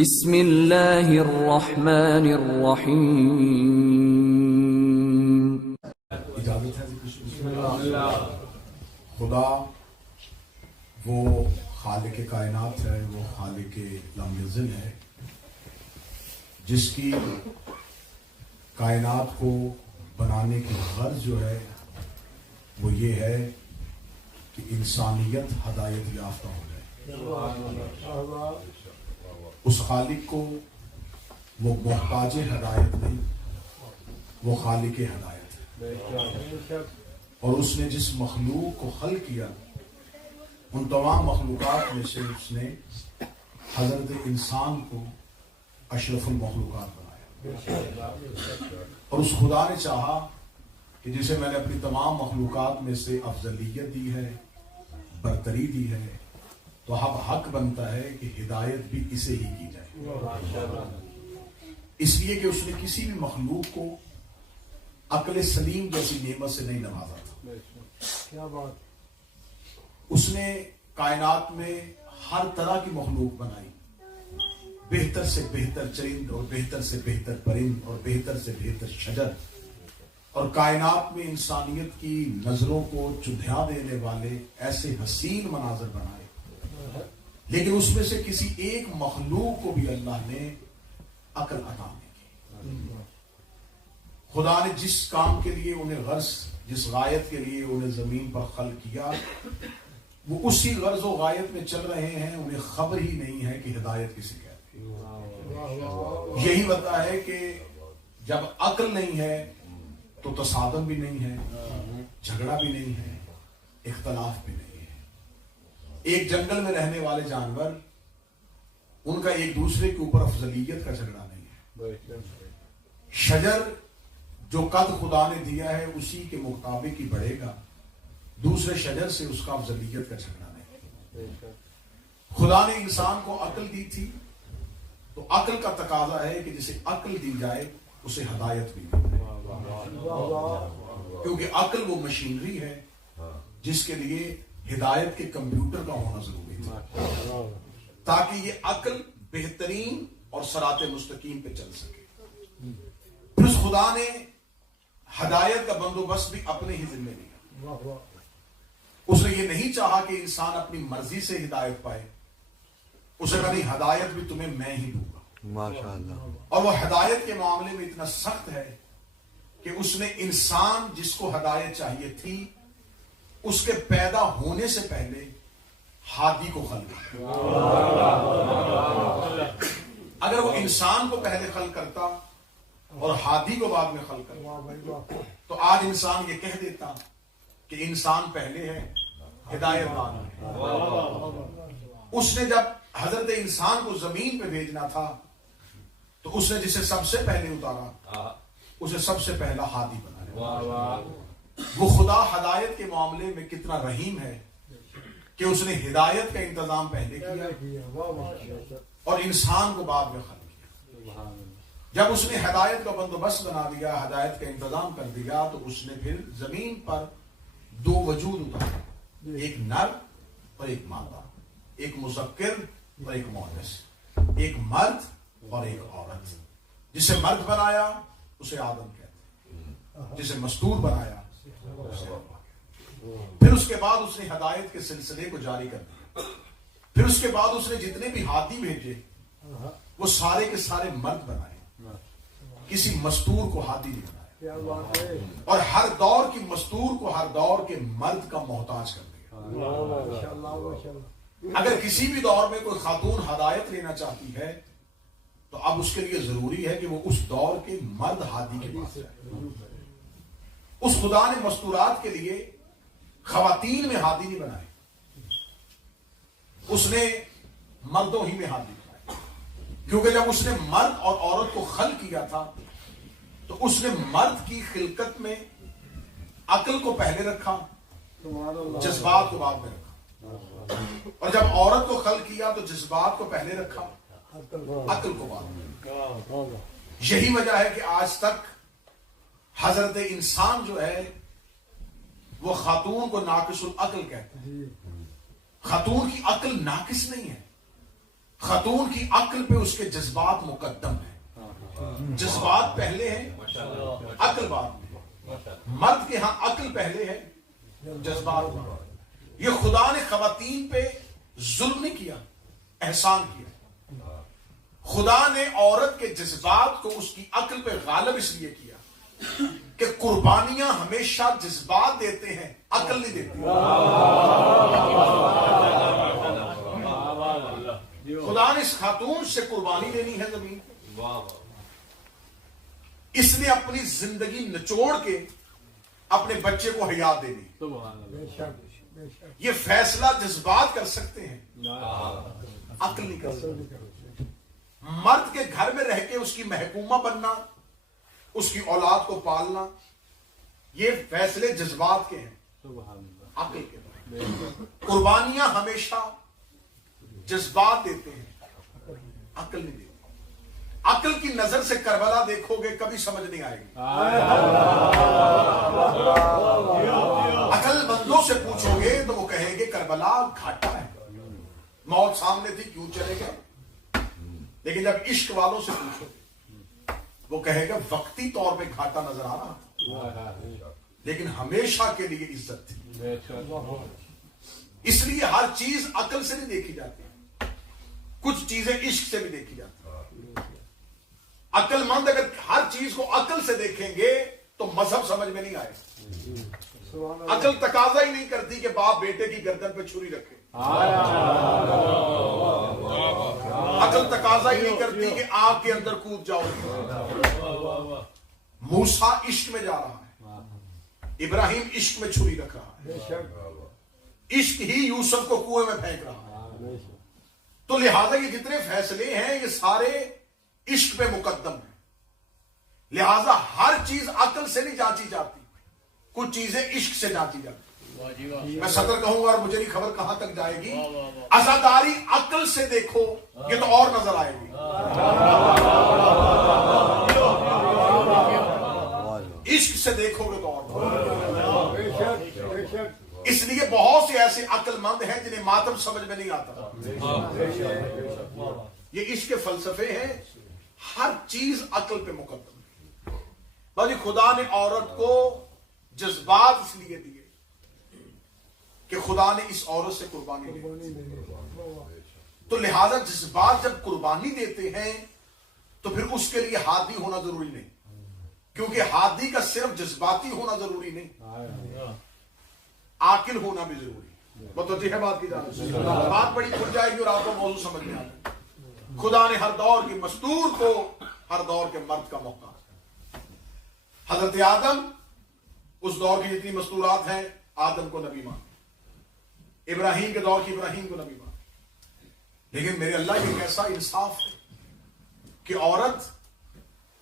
بسم اللہ الرحمن الرحیم۔ اجازت ہے بسم اللہ۔ خدا وہ خالق کائنات ہے، وہ خالق لم یزل ہے، جس کی کائنات کو بنانے کی غرض جو ہے وہ یہ ہے کہ انسانیت ہدایت یافتہ ہو جائے۔ اس خالق کو وہ محتاج ہدایت نہیں، وہ خالق ہدایت ہے۔ اور اس نے جس مخلوق کو خلق کیا، ان تمام مخلوقات میں سے اس نے حضرت انسان کو اشرف المخلوقات بنایا۔ اور اس خدا نے چاہا کہ جسے میں نے اپنی تمام مخلوقات میں سے افضلیت دی ہے، برتری دی ہے، تو اب حق بنتا ہے کہ ہدایت بھی اسے ہی کی جائے، اس لیے کہ اس نے کسی بھی مخلوق کو عقل سلیم جیسی نعمت سے نہیں نوازا تھا۔ اس نے کائنات میں ہر طرح کی مخلوق بنائی، بہتر سے بہتر چرند اور بہتر سے بہتر پرند اور بہتر سے بہتر شجر، اور کائنات میں انسانیت کی نظروں کو چدھیا دینے والے ایسے حسین مناظر بنائے، لیکن اس میں سے کسی ایک مخلوق کو بھی اللہ نے عقل عطا نہیں کی۔ خدا نے جس کام کے لیے انہیں غرض، جس غایت کے لیے انہیں زمین پر خلق کیا، وہ اسی غرض و غایت میں چل رہے ہیں، انہیں خبر ہی نہیں ہے کہ ہدایت کسے کہتے ہیں۔ یہی بتا ہے کہ جب عقل نہیں ہے تو تصادم بھی نہیں ہے، جھگڑا بھی نہیں ہے، اختلاف بھی نہیں ہے۔ ایک جنگل میں رہنے والے جانور، ان کا ایک دوسرے کے اوپر افضلیت کا جھگڑا نہیں ہے۔ شجر جو قد خدا نے دیا ہے اسی کے مطابق ہی بڑھے گا، دوسرے شجر سے اس کا افضلیت کا جھگڑا نہیں ہے۔ خدا نے انسان کو عقل دی تھی، تو عقل کا تقاضا ہے کہ جسے عقل دی جائے اسے ہدایت بھی دی جائے، کیونکہ عقل وہ مشینری ہے جس کے لیے ہدایت کے کمپیوٹر کا ہونا ضروری تھا، تاکہ یہ عقل بہترین اور صراط مستقیم پہ چل سکے۔ پھر اس خدا نے ہدایت کا بندوبست بھی اپنے ہی ذمہ لیا۔ اس نے یہ نہیں چاہا کہ انسان اپنی مرضی سے ہدایت پائے، اسے کہا نہیں، ہدایت بھی تمہیں میں ہی دوں گا۔ ماشاءاللہ۔ اور وہ ہدایت کے معاملے میں اتنا سخت ہے کہ اس نے انسان جس کو ہدایت چاہیے تھی، اس کے پیدا ہونے سے پہلے ہادی کو خلق کیا۔ اگر وہ انسان کو پہلے خلق کرتا اور ہادی کو بعد میں خلق کرتا تو آج انسان یہ کہہ دیتا کہ انسان پہلے ہے، ہدایت بعد میں۔ اس نے جب حضرت انسان کو زمین پہ بھیجنا تھا تو اس نے جسے سب سے پہلے اتارا اسے سب سے پہلا ہادی بنایا۔ وہ خدا ہدایت کے معاملے میں کتنا رحیم ہے کہ اس نے ہدایت کا انتظام پہلے کیا اور انسان کو بعد میں خلق کیا۔ جب اس نے ہدایت کا بندوبست بنا دیا، ہدایت کا انتظام کر دیا، تو اس نے پھر زمین پر دو وجود اتارے، ایک نر اور ایک مادہ، ایک مذکر اور ایک مؤنث، ایک مرد اور ایک عورت۔ جسے مرد بنایا اسے آدم کہتے ہیں، جسے مستور بنایا۔ پھر اس کے بعد اس نے ہدایت کے سلسلے کو جاری کر دیا۔ پھر اس کے بعد اس نے جتنے بھی ہادی بھیجے وہ سارے کے سارے مرد بنائے، کسی مستور کو ہادی نہیں بنایا، اور ہر دور کی مستور کو ہر دور کے مرد کا محتاج کر دیا۔ اگر کسی بھی دور میں کوئی خاتون ہدایت لینا چاہتی ہے تو اب اس کے لیے ضروری ہے کہ وہ اس دور کے مرد ہادی کے پاس جائے۔ اس خدا نے مستورات کے لیے خواتین میں ہادی نہیں بنائے، اس نے مردوں ہی میں ہادی بنائے، کیونکہ جب اس نے مرد اور عورت کو خلق کیا تھا تو اس نے مرد کی خلقت میں عقل کو پہلے رکھا، جذبات کو بعد میں رکھا، اور جب عورت کو خلق کیا تو جذبات کو پہلے رکھا، عقل کو بعد میں رکھا۔ یہی وجہ ہے کہ آج تک حضرت انسان جو ہے وہ خاتون کو ناقص العقل کہتے ہیں۔ خاتون کی عقل ناقص نہیں ہے، خاتون کی عقل پہ اس کے جذبات مقدم ہیں، جذبات پہلے ہیں، عقل بعد میں۔ مرد کے ہاں عقل پہلے ہے، جذبات بعد۔ یہ خدا نے خواتین پہ ظلم نہیں کیا، احسان کیا۔ خدا نے عورت کے جذبات کو اس کی عقل پہ غالب اس لیے کیا کہ قربانیاں ہمیشہ جذبات دیتے ہیں، عقل نہیں دیتے۔ خدا نے اس خاتون سے قربانی لینی ہے زمین پہ، اس نے اپنی زندگی نچوڑ کے اپنے بچے کو حیات دے دی۔ یہ فیصلہ جذبات کر سکتے ہیں، عقل نہیں کر سکتے۔ مرد کے گھر میں رہ کے اس کی محکومہ بننا، اس کی اولاد کو پالنا، یہ فیصلے جذبات کے ہیں، عقل کے نہیں۔ قربانیاں ہمیشہ جذبات دیتے ہیں، عقل نہیں دیتے۔ عقل کی نظر سے کربلا دیکھو گے کبھی سمجھ نہیں آئے گی۔ عقل مندوں سے پوچھو گے تو وہ کہیں گے کربلا گھاٹا ہے، موت سامنے تھی کیوں چلے گئے۔ لیکن جب عشق والوں سے پوچھو گے وہ کہے گا وقتی طور پہ گھاٹا نظر آ رہا لیکن ہمیشہ کے لیے عزت تھی۔ اس لیے ہر چیز عقل سے نہیں دیکھی جاتی، کچھ چیزیں عشق سے بھی دیکھی جاتی۔ عقل مند اگر ہر چیز کو عقل سے دیکھیں گے تو مذہب سمجھ میں نہیں آئے۔ عقل تقاضا ہی نہیں کرتی کہ باپ بیٹے کی گردن پہ چھری رکھے، عقل تقاضا ہی نہیں کرتی کہ آگ کے اندر کود جاؤ۔ موسیٰ عشق میں جا رہا ہے، ابراہیم عشق میں چھری رکھ رہا ہے، عشق ہی یوسف کو کنویں میں پھینک رہا ہے۔ تو لہذا یہ جتنے فیصلے ہیں یہ سارے عشق پہ مقدم ہیں۔ لہذا ہر چیز عقل سے نہیں جانچی جاتی، کچھ چیزیں عشق سے جانچی جاتی۔ میں صدر کہوں گا اور مجھے نہیں خبر کہاں تک جائے گی۔ عزاداری عقل سے دیکھو یہ تو اور نظر آئے گی، عشق سے دیکھو گے تو اور۔ اس لیے بہت سے ایسے عقل مند ہیں جنہیں ماتم سمجھ میں نہیں آتا۔ یہ عشق کے فلسفے ہیں، ہر چیز عقل پہ مقدم ہے۔ بھائی خدا نے عورت کو جذبات اس لیے دیے کہ خدا نے اس عورت سے قربانی لی، تو لہذا جذبات جب قربانی دیتے ہیں تو پھر اس کے لیے ہادی ہونا ضروری نہیں، کیونکہ ہادی کا صرف جذباتی ہونا ضروری نہیں، عاقل ہونا بھی ضروری۔ متوجہ ہے بات کی جانب، بات بڑی کھل جائے گی اور آپ کو موضوع سمجھ میں آ جائے گا۔ خدا نے ہر دور کی مستور کو ہر دور کے مرد کا موقع۔ حضرت آدم اس دور کی جتنی مستورات ہیں آدم کو نبی مان، ابراہیم کے دور کی ابراہیم کو نبی مان۔ لیکن میرے اللہ یہ کیسا انصاف ہے کہ عورت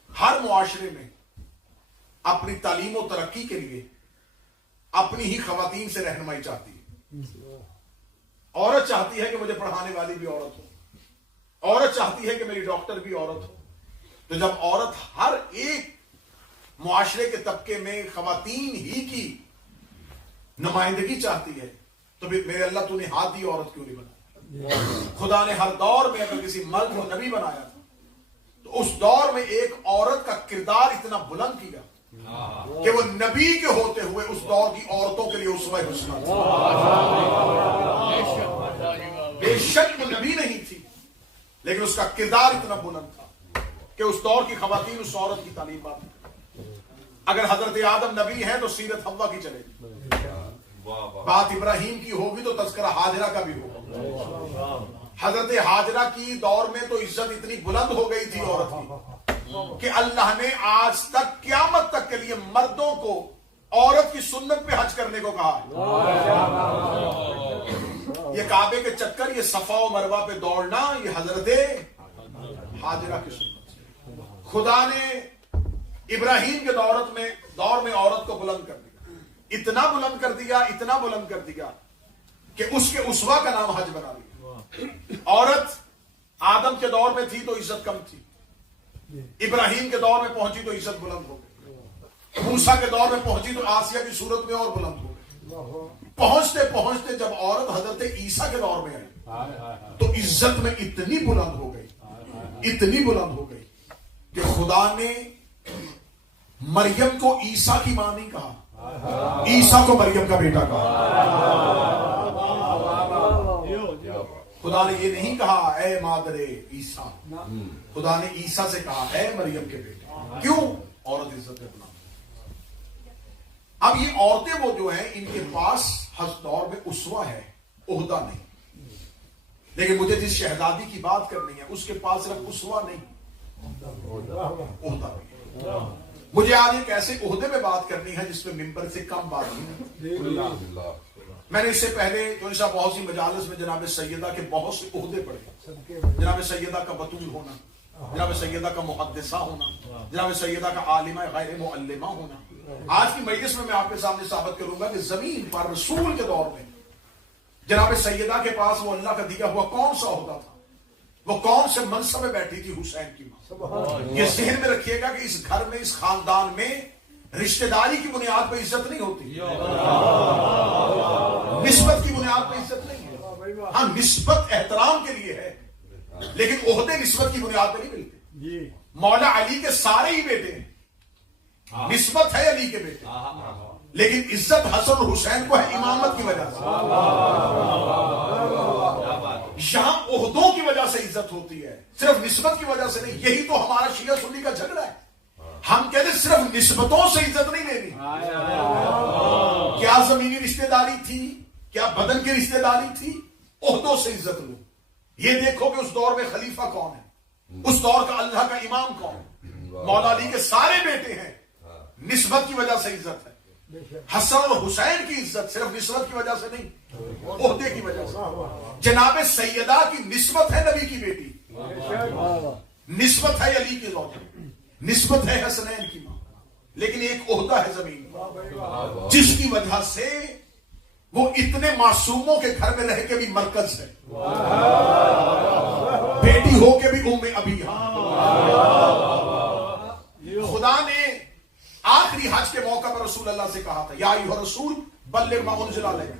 ہر معاشرے میں اپنی تعلیم و ترقی کے لیے اپنی ہی خواتین سے رہنمائی چاہتی ہے۔ عورت چاہتی ہے کہ مجھے پڑھانے والی بھی عورت ہو، عورت چاہتی ہے کہ میری ڈاکٹر بھی عورت ہو۔ تو جب عورت ہر ایک معاشرے کے طبقے میں خواتین ہی کی نمائندگی چاہتی ہے تو پھر میرے اللہ تو نے ہادی عورت کیوں نہیں بنایا؟ خدا نے ہر دور میں اگر کسی مرد کو نبی بنایا تھا تو اس دور میں ایک عورت کا کردار اتنا بلند کیا کہ وہ نبی کے ہوتے ہوئے اس دور کی عورتوں کے لیے اسوہ حسنہ تھا۔ بے شک وہ نبی نہیں تھی لیکن اس کا کردار اتنا بلند تھا کہ اس دور کی خواتین اس عورت کی تعلیم پاتی۔ اگر حضرت آدم نبی ہے تو سیرت حوا کی چلے گی، بات ابراہیم کی ہوگی تو تذکرہ حاجرہ کا بھی ہوگا۔ حضرت حاجرہ کی دور میں تو عزت اتنی بلند ہو گئی تھی عورت کی کہ اللہ نے آج تک قیامت تک کے لیے مردوں کو عورت کی سنت پہ حج کرنے کو کہا۔ یہ کعبے کے چکر، یہ صفا و مروہ پہ دوڑنا، یہ حضرت حاجرہ کی سنت۔ خدا نے ابراہیم کے دور میں عورت کو بلند کر دیا، اتنا بلند کر دیا، اتنا بلند کر دیا کہ اس کے اسوہ کا نام حج بنا دیا۔ عورت آدم کے دور میں تھی تو عزت کم تھی، ابراہیم کے دور میں پہنچی تو عزت بلند ہو گئی، موسیٰ کے دور میں پہنچی تو آسیہ کی صورت میں اور بلند ہو گئی، پہنچتے پہنچتے جب عورت حضرت عیسیٰ کے دور میں آئی تو عزت میں اتنی بلند ہو گئی، اتنی بلند ہو گئی کہ خدا نے مریم کو عیسیٰ کی ماں نہیں کہا، عیسیٰ کو مریم کا بیٹا کہا۔ خدا نے یہ نہیں کہا اے مادر عیسیٰ، خدا نے عیسیٰ سے کہا اے مریم کے بیٹے۔ کیوں؟ عورت عزت میں بلند۔ اب یہ عورتیں وہ جو ہیں ان کے پاس ہر دور میں اسوہ ہے، عہدہ نہیں۔ لیکن مجھے جس شہزادی کی بات کرنی ہے اس کے پاس صرف اسوہ نہیں، عہدہ نہیں۔ مجھے آج ایک ایسے عہدے میں بات کرنی ہے جس پہ ممبر سے کم بات نہیں۔ میں نے اس سے پہلے جو انشاء بہت سی مجالس میں جناب سیدہ کے بہت سے عہدے پڑھے، جناب سیدہ کا بطول ہونا، جناب سیدہ کا محدثہ ہونا، جناب سیدہ کا عالمہ غیر معلمہ ہونا۔ آج کی مجلس میں آپ کے سامنے ثابت کروں گا کہ زمین پر رسول کے دور میں جناب سیدہ کے پاس وہ اللہ کا دیا ہوا کون سا عہدہ تھا، وہ کون سے منصب میں بیٹھی تھی؟ حسین کی ماں۔ یہ ذہن میں رکھیے گا کہ اس گھر میں، اس خاندان میں رشتہ داری کی بنیاد پہ عزت نہیں ہوتی، نسبت کی بنیاد پہ عزت نہیں ہے۔ ہاں نسبت احترام کے لیے ہے، لیکن عہدے نسبت کی بنیاد پہ نہیں ملتے۔ مولا علی کے سارے ہی بیٹے ہیں، نسبت ہے علی کے بیٹے، لیکن عزت حسن اور حسین کو ہے امامت کی وجہ سے۔ یہاں عہدوں کی وجہ سے عزت ہوتی ہے، صرف نسبت کی وجہ سے نہیں۔ یہی تو ہمارا شیعہ سنی کا جھگڑا ہے۔ ہم کہتے ہیں صرف نسبتوں سے عزت نہیں لینی، کیا زمینی رشتہ داری تھی، کیا بدن کی رشتہ داری تھی، عہدوں سے عزت لو۔ یہ دیکھو کہ اس دور میں خلیفہ کون ہے، اس دور کا اللہ کا امام کون ہے۔ مولا علی کے سارے بیٹے ہیں، نسبت کی وجہ سے عزت ہے۔ حسن اور حسین کی عزت صرف نسبت کی وجہ سے نہیں، عہدے کی وجہ سے۔ جناب سیدہ کی نسبت ہے نبی کی بیٹی، نسبت ہے علی کی زوجہ، نسبت ہے حسنین کی ماں، لیکن ایک عہدہ ہے زمین پر جس کی وجہ سے وہ اتنے معصوموں کے گھر میں رہ کے بھی مرکز ہے، بیٹی ہو کے بھی ام ابی۔ خدا نے آخری حج کے موقع پر رسول اللہ سے کہا تھا یا ایھا رسول بلغ ما انزل الیک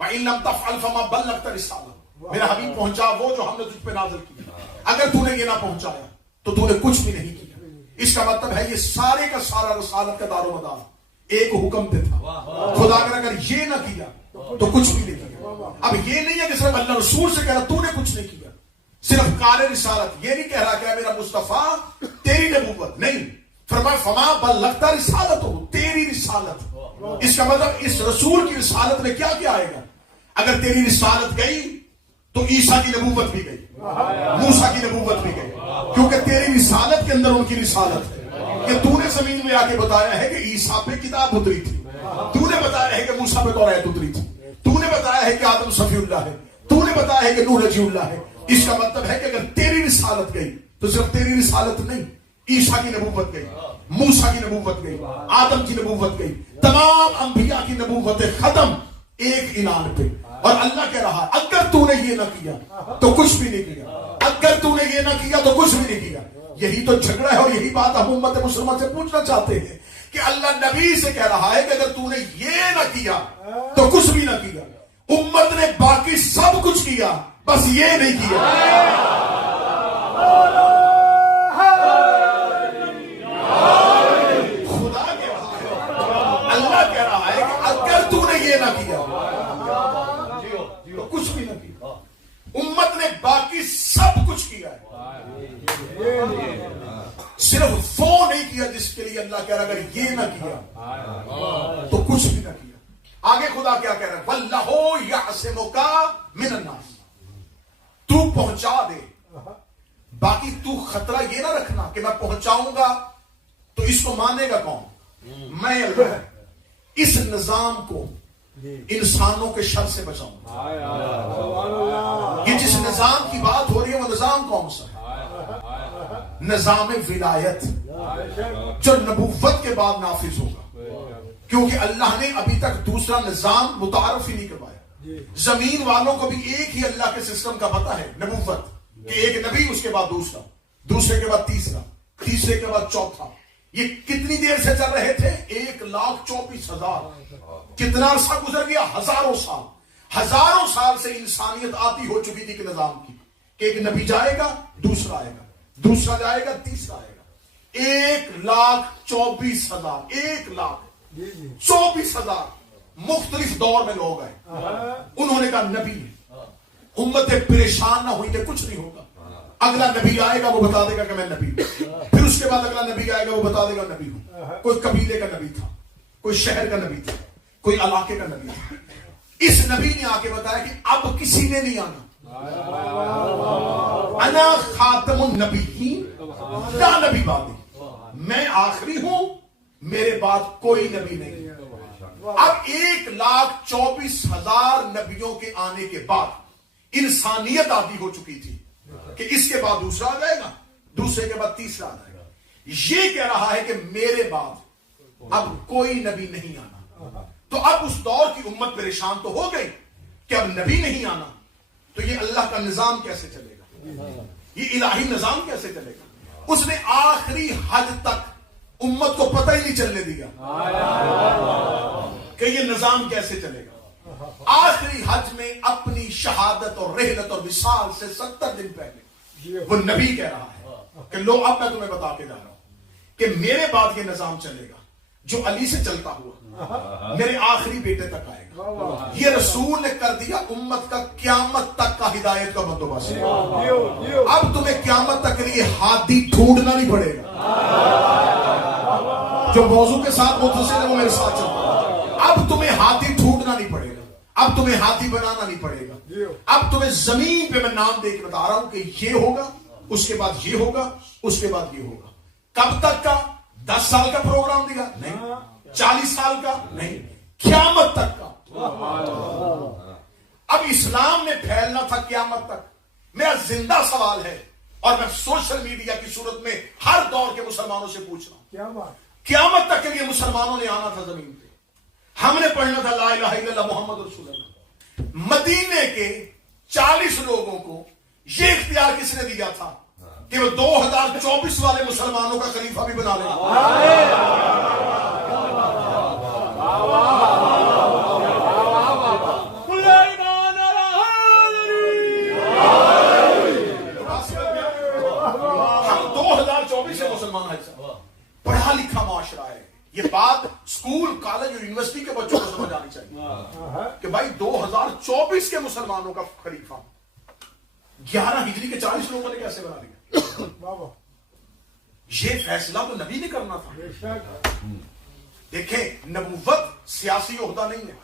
وان لم تفعل فما بلغت رسالہ، میرا حبیب پہنچا وہ جو ہم نے تجھ پہ نازل کیا، اگر تو نے یہ نہ پہنچایا تو تو نے کچھ بھی نہیں کیا۔ اس کا مطلب ہے یہ سارے کا سارا رسالت کا دار و مدار ایک حکم پہ تھا۔ خدا اگر یہ نہ کیا تو کچھ بھی نہیں کیا۔ اب یہ نہیں ہے کہ صرف اللہ رسول سے کہہ رہا تو نے کچھ نہیں کیا، صرف قال رسالت، یہ نہیں کہہ رہا کہ میرا مصطفیٰ تیری نبوت نہیں، فرمایا فما بلغت رسالت ہو، تیری رسالت۔ اس کا مطلب اس رسول کی رسالت میں کیا کیا آئے گا؟ اگر تیری رسالت گئی تو عیسیٰ کی نبوت بھی گئی، موسیٰ کی نبوت بھی گئی، کیونکہ تیری رسالت کے اندر ان کی رسالت ہے کہ تو نے زمین میں آ کے بتایا ہے کہ عیسیٰ پہ کتاب اتری تھی، تو نے بتایا ہے کہ موسیٰ پہ توریت اتری تھی، تو نے بتایا ہے کہ آدم صفی اللہ ہے، تو نے بتایا ہے کہ نوح رجی اللہ ہے۔ اس کا مطلب ہے کہ اگر تیری رسالت گئی تو صرف تیری رسالت نہیں، عیسیٰ کی نبوت گئی، موسیٰ کی نبوت گئی، آدم کی نبوت گئی، تمام انبیاء کی نبوت ختم ایک اعلان پہ۔ اور اللہ کہہ رہا ہے اگر تو نے یہ نہ کیا تو کچھ بھی نہیں کیا، اگر تو نے یہ نہ کیا تو کچھ بھی نہیں کیا۔ یہی تو جھگڑا ہے، اور یہی بات ہم امت مسلمہ سے پوچھنا چاہتے ہیں کہ اللہ نبی سے کہہ رہا ہے کہ اگر تو نے یہ نہ کیا تو کچھ بھی نہ کیا۔ امت نے باقی سب کچھ کیا، بس یہ نہیں کیا۔ خدا کہہ رہا ہے، اللہ کہہ رہا ہے کہ اگر تو نے یہ نہ کیا تو کچھ بھی نہ کیا۔ امت نے باقی سب کچھ کیا ہے، صرف وہ نہیں کیا جس کے لیے اللہ کہہ رہا ہے اگر یہ نہ کیا تو کچھ بھی نہ کیا۔ آگے خدا کیا کہہ رہا ہے؟ وَاللَّهُ يَعْصِمُكَ مِنَ النَّاسِ، تو پہنچا دے، باقی تو خطرہ یہ نہ رکھنا کہ میں پہنچاؤں گا تو اس کو مانے گا کون؟ میں اللہ اس نظام کو انسانوں کے شر سے بچاؤں گا۔ یہ جس نظام کی بات ہو رہی ہے وہ نظام کون سا ہے؟ نظام ولایت، جو نبوت کے بعد نافذ ہوگا، کیونکہ اللہ نے ابھی تک دوسرا نظام متعارف ہی نہیں کروایا۔ زمین والوں کو بھی ایک ہی اللہ کے سسٹم کا پتہ ہے، نبوت، کہ ایک نبی اس کے بعد دوسرا، دوسرے کے بعد تیسرا، تیسرے کے بعد چوتھا۔ یہ کتنی دیر سے چل رہے تھے؟ 1,24,000۔ کتنا عرصہ گزر گیا؟ ہزاروں سال۔ ہزاروں سال سے انسانیت آتی ہو چکی تھی کہ نظام کی کہ ایک نبی جائے گا، دوسرا آئے گا، دوسرا جائے گا، تیسرا آئے گا۔ 1,24,000 1,24,000 مختلف دور میں لوگ آئے، انہوں نے کہا نبی ہے، امتیں پریشان نہ ہوئی کہ کچھ نہیں ہوگا، اگلا نبی آئے گا وہ بتا دے گا کہ میں نبی ہوں، پھر اس کے بعد اگلا نبی آئے گا وہ بتا دے گا نبی ہوں۔ کوئی قبیلے کا نبی تھا، کوئی شہر کا نبی تھا، کوئی علاقے کا نبی تھا۔ اس نبی نے آ کے بتایا کہ اب کسی نے نہیں آنا، انا خاتم النبیین لا نبی بعدی، میں آخری ہوں، میرے بعد کوئی نبی نہیں۔ اب 1,24,000 نبیوں کے آنے کے بعد انسانیت عادی ہو چکی تھی کہ اس کے بعد دوسرا آ جائے گا، دوسرے کے بعد تیسرا آ جائے گا۔ یہ کہہ رہا ہے کہ میرے بعد اب کوئی نبی نہیں آنا۔ تو اب اس دور کی امت پریشان تو ہو گئی کہ اب نبی نہیں آنا، تو یہ اللہ کا نظام کیسے چلے گا، یہ الہی نظام کیسے چلے گا؟ اس نے آخری حد تک امت کو پتہ ہی نہیں چلنے دیا کہ یہ نظام کیسے چلے گا۔ آخری حج میں اپنی شہادت اور رحلت اور وصال سے 70 دن پہلے وہ نبی کہہ رہا ہے کہ لو اب میں تمہیں بتا کے جا رہا ہوں کہ میرے بعد یہ نظام چلے گا جو علی سے چلتا ہوا میرے آخری بیٹے تک آئے گا۔ یہ رسول نے کر دیا امت کا قیامت تک کا ہدایت کا بندوبست۔ اب تمہیں قیامت تک کے لیے ہادی ڈھونڈنا نہیں پڑے گا، جو موضوع کے ساتھ متصل ہے وہ میرے ساتھ چلتا ہے۔ اب تمہیں ہاتھی ڈھونڈنا نہیں پڑے گا، اب تمہیں ہاتھی بنانا نہیں پڑے گا، اب تمہیں زمین پہ میں نام دے کے بتا رہا ہوں کہ یہ ہوگا، اس کے بعد یہ ہوگا، اس کے بعد یہ ہوگا۔ کب تک کا؟ 10 سال کا پروگرام دیا نہیں، 40 سال کا نہیں، قیامت تک کا۔ اب اسلام نے پھیلنا تھا قیامت تک۔ میرا زندہ سوال ہے اور میں سوشل میڈیا کی صورت میں ہر دور کے مسلمانوں سے پوچھ رہا ہوں، قیامت تک کے لیے مسلمانوں نے آنا تھا زمین پہ، ہم نے پڑھنا تھا لا الہ الا اللہ محمد رسول اللہ۔ مدینے کے 40 لوگوں کو یہ اختیار کس نے دیا تھا کہ وہ 2024 والے مسلمانوں کا خلیفہ بھی بنا لیں؟ ہم 2024 سے مسلمان ہیں، پڑھا لکھا معاشرہ ہے۔ یہ بات سکول، کالج اور یونیورسٹی کے بچوں کو سمجھ آنی چاہیے کہ بھائی 2024 کے مسلمانوں کا خلیفہ 11 ہجری کے 40 لوگوں نے کیسے بنا لیا؟ یہ فیصلہ تو نبی نے کرنا تھا۔ دیکھیں، نبوت سیاسی عہدہ نہیں ہے،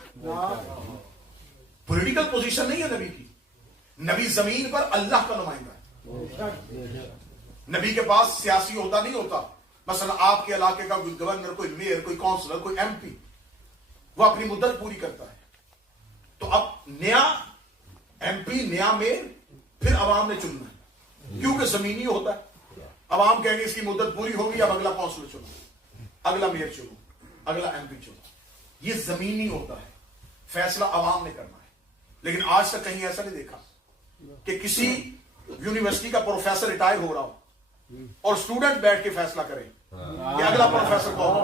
پولیٹیکل پوزیشن نہیں ہے نبی کی۔ نبی زمین پر اللہ کا نمائندہ ہے۔ نبی کے پاس سیاسی عہدہ نہیں ہوتا۔ مثلا آپ کے علاقے کا کوئی گورنر، کوئی میئر، کوئی کونسلر، کوئی ایم پی، وہ اپنی مدت پوری کرتا ہے، تو اب نیا ایم پی، نیا میئر پھر عوام نے چننا ہے، کیونکہ زمینی ہوتا ہے۔ عوام کہیں گے اس کی مدت پوری ہوگی، اب اگلا کونسلر چنو، اگلا میئر چنو، اگلا ایم پی چنو۔ یہ زمینی ہوتا ہے، فیصلہ عوام نے کرنا ہے۔ لیکن آج تک کہیں ایسا نہیں دیکھا کہ کسی یونیورسٹی کا پروفیسر ریٹائر ہو رہا ہو اور اسٹوڈنٹ بیٹھ کے فیصلہ کرے کہ اگلا پروفیسر کون ہو۔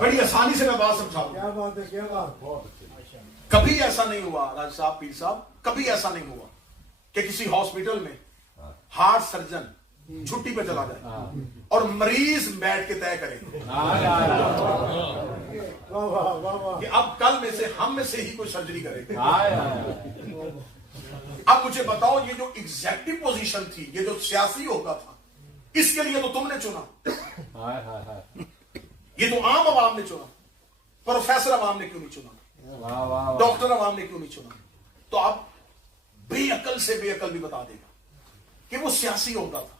بڑی آسانی سے میں بات سمجھاؤں، کبھی ایسا نہیں ہوا راج صاحب، پیر صاحب، کبھی ایسا نہیں ہوا کہ کسی ہاسپٹل میں ہارٹ سرجن چھٹی پہ چلا جائے اور مریض بیٹھ کے طے کرے کہ اب کل میں سے ہم میں سے ہی کوئی سرجری کرے۔ اب مجھے بتاؤ، یہ جو ایگزیکٹو پوزیشن تھی، یہ جو سیاسی ہوتا تھا، اس کے لیے تو تم نے چنا، یہ تو عام عوام نے چنا۔ پروفیسر عوام نے کیوں نہیں چنا؟ ڈاکٹر عوام نے کیوں نہیں چنا؟ تو اب بے عقل سے بے عقل بھی بتا دے گا کہ وہ سیاسی ہوتا تھا،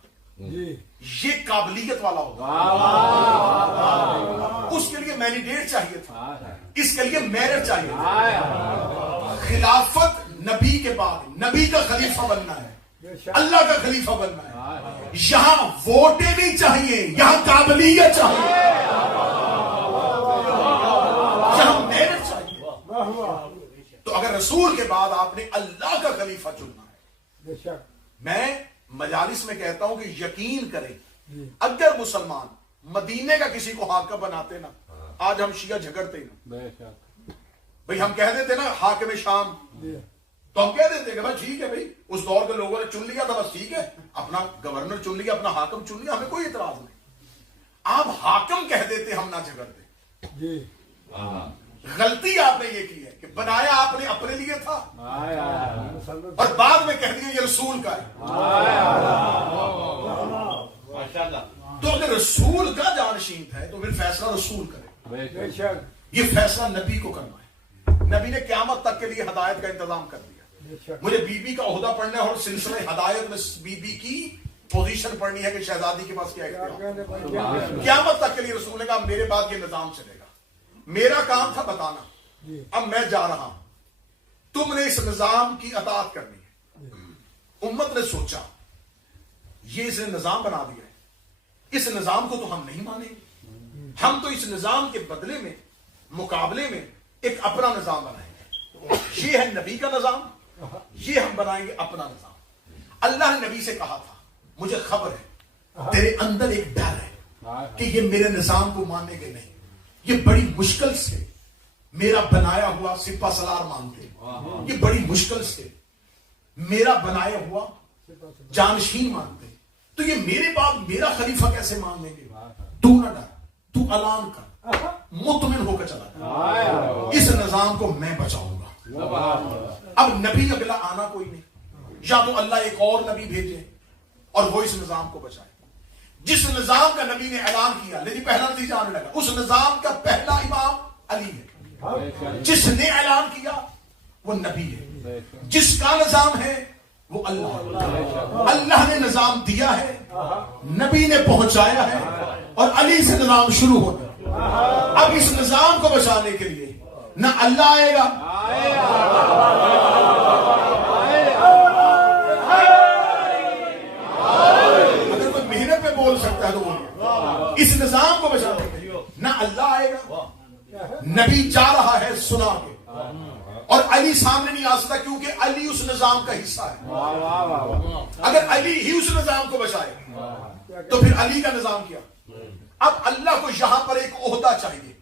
یہ قابلیت والا ہوتا، اس کے لیے مینڈیٹ چاہیے تھا، اس کے لیے میرٹ چاہیے تھا۔ خلافت نبی کے بعد نبی کا خلیفہ بننا ہے، اللہ کا خلیفہ بننا ہے۔ یہاں ووٹیں نہیں چاہیے، یہاں قابلیت چاہیے، یہاں میرٹ چاہیے۔ تو اگر رسول کے بعد آپ نے اللہ کا خلیفہ چننا ہے، میں مجالس میں کہتا ہوں کہ یقین کریں، اگر مسلمان مدینے کا کسی کو حاکم بناتے نا آج ہم شیعہ جھگڑتے ہی نا بے شک بھئی، ہم کہہ دیتے نا حاکم شام، تو ہم کہہ دیتے کہ بھائی ٹھیک ہے بھئی، اس دور کے لوگوں نے چن لیا تھا، بس ٹھیک ہے، اپنا گورنر چن لیا، اپنا حاکم چن لیا، ہمیں کوئی اعتراض نہیں. آپ حاکم کہہ دیتے، ہم نہ جھگڑتے. جی غلطی آپ نے یہ کی ہے کہ بنایا آپ نے اپنے لیے تھا اور بعد میں کہہ دیا یہ رسول کا ہے. تو اگر رسول کا جانشین ہے تو پھر فیصلہ رسول کرے. بے شک یہ فیصلہ نبی کو کرنا ہے. نبی نے قیامت تک کے لیے ہدایت کا انتظام کر دیا. بے شک مجھے بی بی کا عہدہ پڑھنا ہے اور سلسلہ ہدایت میں بی بی کی پوزیشن پڑھنی ہے کہ شہزادی کے پاس کیا اختیار. قیامت تک کے لیے رسول نے کہا میرے بعد یہ نظام چلے گا. میرا کام تھا بتانا، اب میں جا رہا ہوں، تم نے اس نظام کی اطاعت کرنی ہے. امت نے سوچا یہ اس نے نظام بنا دیا ہے، اس نظام کو تو ہم نہیں مانیں گے، ہم تو اس نظام کے بدلے میں مقابلے میں ایک اپنا نظام بنائیں گے. یہ ہے نبی کا نظام، یہ ہم بنائیں گے اپنا نظام. اللہ نے نبی سے کہا تھا مجھے خبر ہے تیرے اندر ایک ڈر ہے کہ یہ میرے نظام کو ماننے کے نہیں، یہ بڑی مشکل سے میرا بنایا ہوا سپہ سالار مانتے، یہ بڑی مشکل سے میرا بنایا ہوا جانشین مانتے، تو یہ میرے بعد میرا خلیفہ کیسے مان لیں گے. تو نہ ڈر، تو اعلان کر، مطمئن ہو کر چلا جا، اس نظام کو میں بچاؤں گا. اب نبی اگلا آنا کوئی نہیں، یا تو اللہ ایک اور نبی بھیجے اور وہ اس نظام کو بچائے. جس نظام کا نبی نے اعلان کیا، لیکن پہلا نتیجہ آنے لگا، اس نظام کا پہلا امام علی ہے. جس نے اعلان کیا وہ نبی ہے، جس کا نظام ہے وہ اللہ. اللہ نے نظام دیا ہے، نبی نے پہنچایا ہے، اور علی سے نظام شروع ہوتا. اب اس نظام کو بچانے کے لیے نہ اللہ آئے گا، اگر کوئی محنت پہ بول سکتا ہے تو بولیے، اس نظام کو بچانے کے لیے نہ اللہ آئے گا، نبی جا رہا ہے سنا کے، اور علی سامنے نہیں آ سکتا کیونکہ علی اس نظام کا حصہ ہے. اگر علی ہی اس نظام کو بچائے تو پھر علی کا نظام کیا. اب اللہ کو یہاں پر ایک عہدہ چاہیے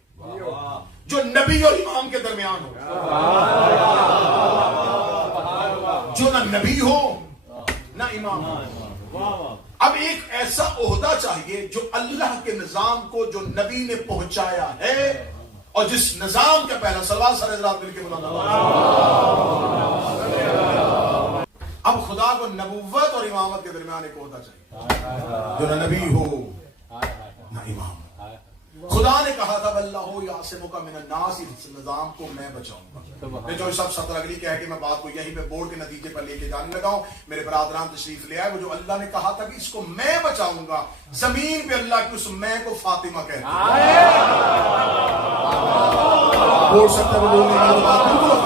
جو نبی اور امام کے درمیان ہو، جو نہ نبی ہو نہ امام ہو. اب ایک ایسا عہدہ چاہیے جو اللہ کے نظام کو جو نبی نے پہنچایا ہے اور جس نظام کا پہلا سلوات سارے حضرات مل کے بلانا. اب خدا کو نبوت اور امامت کے درمیان ایک عہدہ چاہیے جو نہ نبی ہو نہ امام. خدا نے کہا تھا واللہ یعصمک من الناس، اس نظام کو میں بچاؤں گا. میں جو سب سطر اگلی کہہ کے میں بات کو یہیں پہ بورڈ کے نتیجے پر لے کے جانے لگا ہوں. میرے برادران تشریف لے آئے، وہ جو اللہ نے کہا تھا کہ اس کو میں بچاؤں گا، زمین پہ اللہ کی اس میں کو فاطمہ کہتے ہیں. بول سکتا ہے وہ لوگ میری بات بالکل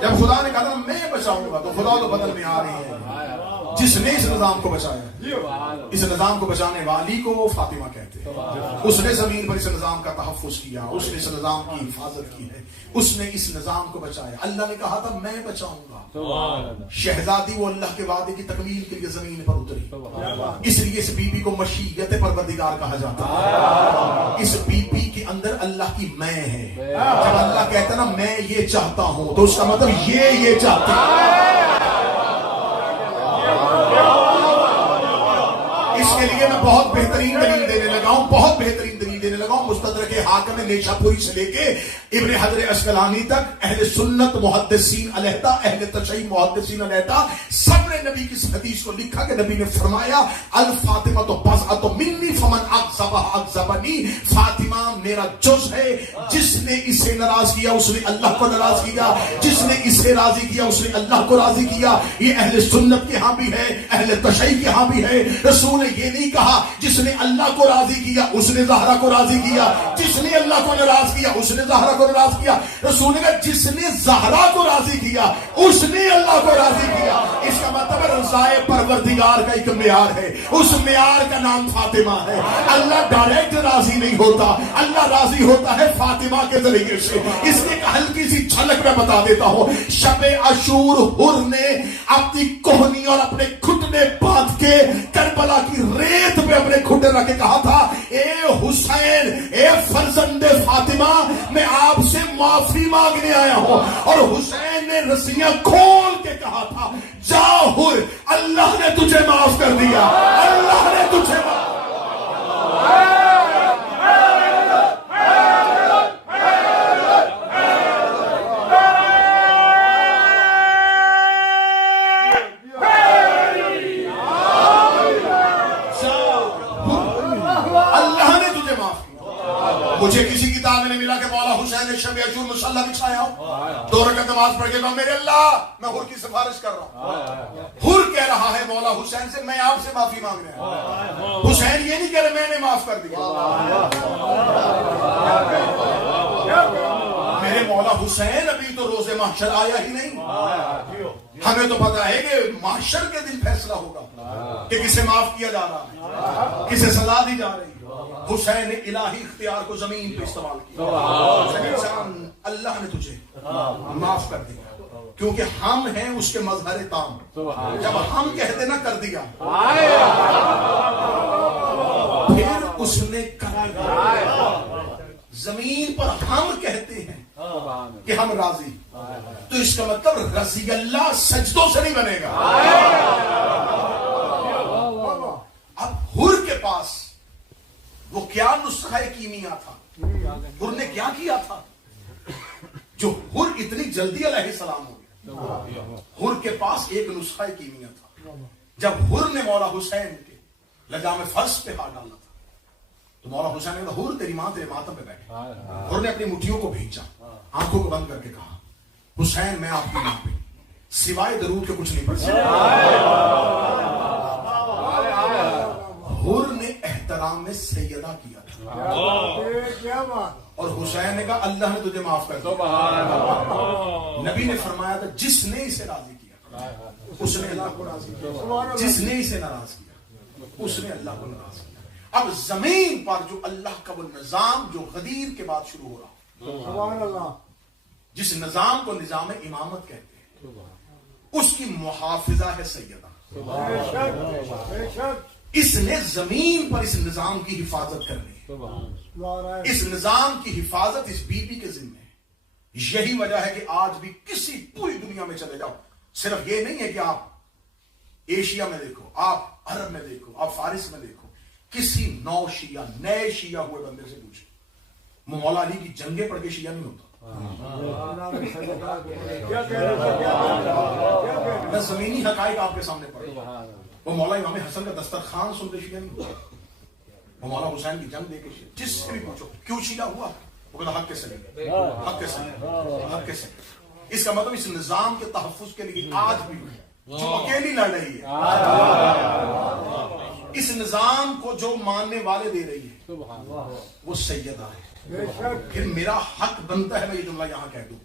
جب خدا نے کہا میں بچاؤں گا تو خدا تو بدل میں آ رہی ہے جس نے اس نظام کو بچایا. اس نظام کو بچانے والی کو فاطمہ کہتے ہیں. اس نے زمین پر اس نظام کا تحفظ کیا، اس نے اس نظام کی حفاظت کی ہے، اس نے اس نظام کو بچایا. اللہ نے کہا تھا میں بچاؤں گا. شہزادی وہ اللہ کے وعدے کی تکمیل کے لیے زمین پر اتری، اس لیے اس بی بی کو مشیت پروردگار کہا جاتا ہے. اس بی بی کے اندر اللہ کی میں ہے. جب اللہ کہتا نا میں یہ چاہتا ہوں تو اس کا مطلب یہ چاہتا ہے. اس کے لیے میں بہت بہترین دلیل دینے لگا ہوں، بہت بہترین دلیل دینے لگا ہوں. مستدرک حاکم نیشہ پوری سے لے کے ابن حجر اسقلانی تک اہل سنت محدثین علیحدہ، اہل تشیع محدثین علیحدہ، سب نے نبی کی اس حدیث کو لکھا کہ نبی نے فرمایا الفاطمہ تو بضعۃ منی فمن اغضبها اغضبنی، فاطمہ میرا جز ہے، جس نے اسے ناراض کیا اس نے اللہ کو ناراض کیا، جس نے اسے راضی کیا اس نے اللہ کو راضی کیا. یہ اہل سنت کے ہاں بھی ہے، اہل تشیع کے ہاں بھی ہے. رسول نے یہ نہیں کہا جس نے اللہ کو راضی کیا اس نے زہرا کو راضی کیا، جس نے اللہ کو ناراض کیا اس نے زہرا کو کو ناراض کیا؟ رسول نے کہا جس نے زہرا کو راضی کیا اس نے اللہ کو راضی کیا. اس کا مطلب رضائے پروردگار کا ایک معیار ہے, اس معیار کا نام فاطمہ ہے. اللہ ڈائریکٹ راضی نہیں ہوتا, اللہ راضی ہوتا ہے فاطمہ کے ذریعے سے. اس کی ایک ہلکی سی جھلک میں بتا دیتا ہوں. شب عاشور حر نے اپنی کوہنی اور اپنے گھٹنے باندھ کے کربلا کی ریت پہ اپنے گھٹنے رکھ کے کہا تھا, اے حسین, اے فرزند فاطمہ, میں آپ سے معافی مانگنے آیا ہوں. اور حسین نے رسیاں کھول کے کہا تھا, جا حر, اللہ نے تجھے معاف کر دیا, اللہ نے تجھے معاف. مجھے کسی کتاب میں نہیں ملا کہ مولا حسین نے شب عاشور مصلی بچھایا ہو, 2 رکعت نماز پڑھ کے کہا میرے اللہ میں حر کی سفارش کر رہا ہوں. حر کہہ رہا ہے مولا حسین سے میں آپ سے معافی مانگنے آیا. حسین یہ نہیں کہہ رہے میں نے معاف کر دیا. میرے مولا حسین ابھی تو روز محشر آیا ہی نہیں. ہمیں تو پتا ہے کہ محشر کے دن فیصلہ ہوگا کہ کسے معاف کیا جا رہا ہے, کسے سزا دی جا رہی ہے. حسین نے الہی اختیار کو زمین پہ استعمال کیا. اللہ نے تجھے معاف کر دیا کیونکہ ہم ہیں اس کے مظہر تام. جب ہم کہتے نہ کر دیا پھر اس نے کر دیا. زمین پر ہم کہتے ہیں کہ ہم راضی, تو اس کا مطلب رضی اللہ سجدوں سے نہیں بنے گا. اب حر کے پاس وہ کیا نسخہ کیمیا تھا, حر نے کیا کیا تھا جو حر اتنی جلدی علیہ السلام ہو گیا. حر کے پاس ایک نسخہ کیمیا تھا. جب حر نے مولا حسین کے لجام فرش پہ ہاتھ ڈالا تھا تو مولا حسین نے کہا حر تیری ماں تیرے ماتم پہ بیٹھے. حر نے اپنی مٹھیوں کو بھینچا, آنکھوں کو بند کر کے کہا حسین میں آپ کی ماں پہ سوائے درود کے کچھ نہیں پڑھ سکتا. حر نے احترام میں سیدہ کیا تھا اور حسین نے کہا اللہ نے تجھے معاف کر دیا. نبی نے فرمایا تھا جس نے اسے راضی کیا اس نے اللہ کو راضی کیا, جس نے اسے ناراض کیا اس نے اللہ کو ناراض کیا. اب زمین پر جو اللہ کا وہ نظام جو غدیر کے بعد شروع ہو رہا, جس نظام کو نظام امامت کہتے ہیں, اس کی محافظہ ہے سیدہ. اس نے زمین پر اس نظام کی حفاظت کرنی ہے. اس نظام کی حفاظت اس بی بی کے ذمہ ہے. یہی وجہ ہے کہ آج بھی کسی پوری دنیا میں چلے جاؤ, صرف یہ نہیں ہے کہ آپ ایشیا میں دیکھو, آپ عرب میں دیکھو, آپ فارس میں دیکھو, کسی نو شیعہ نئے شیعہ ہوئے بندے سے پوچھو, مولا علی کی جنگیں پڑھ کے شیعہ نہیں ہوتا. میں زمینی حقائق آپ کے سامنے پڑھوں. وہ مولا امام حسن کا دسترخوان سن کے شیعہ نہیں ہوا, وہ مولا حسین کی جنگ دے کے شیعہ. جس سے بھی پوچھو کیوں شیعہ ہوا, وہ کہتا حق کے سلیم, حق کے سلیم, حق کے سلیم. اس کا مطلب اس نظام کے تحفظ کے لیے آج بھی جو اکیلی لڑ رہی ہے, اس نظام کو جو ماننے والے دے رہی ہے وہ سیدہ ہے. پھر میرا حق بنتا ہے میں یہ جملہ یہاں کہہ دوں,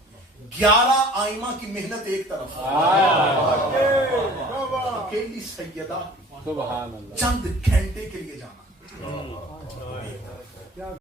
11 آئمہ کی محنت ایک طرف, اکیلی سیدہ چند گھنٹے کے لیے جانا.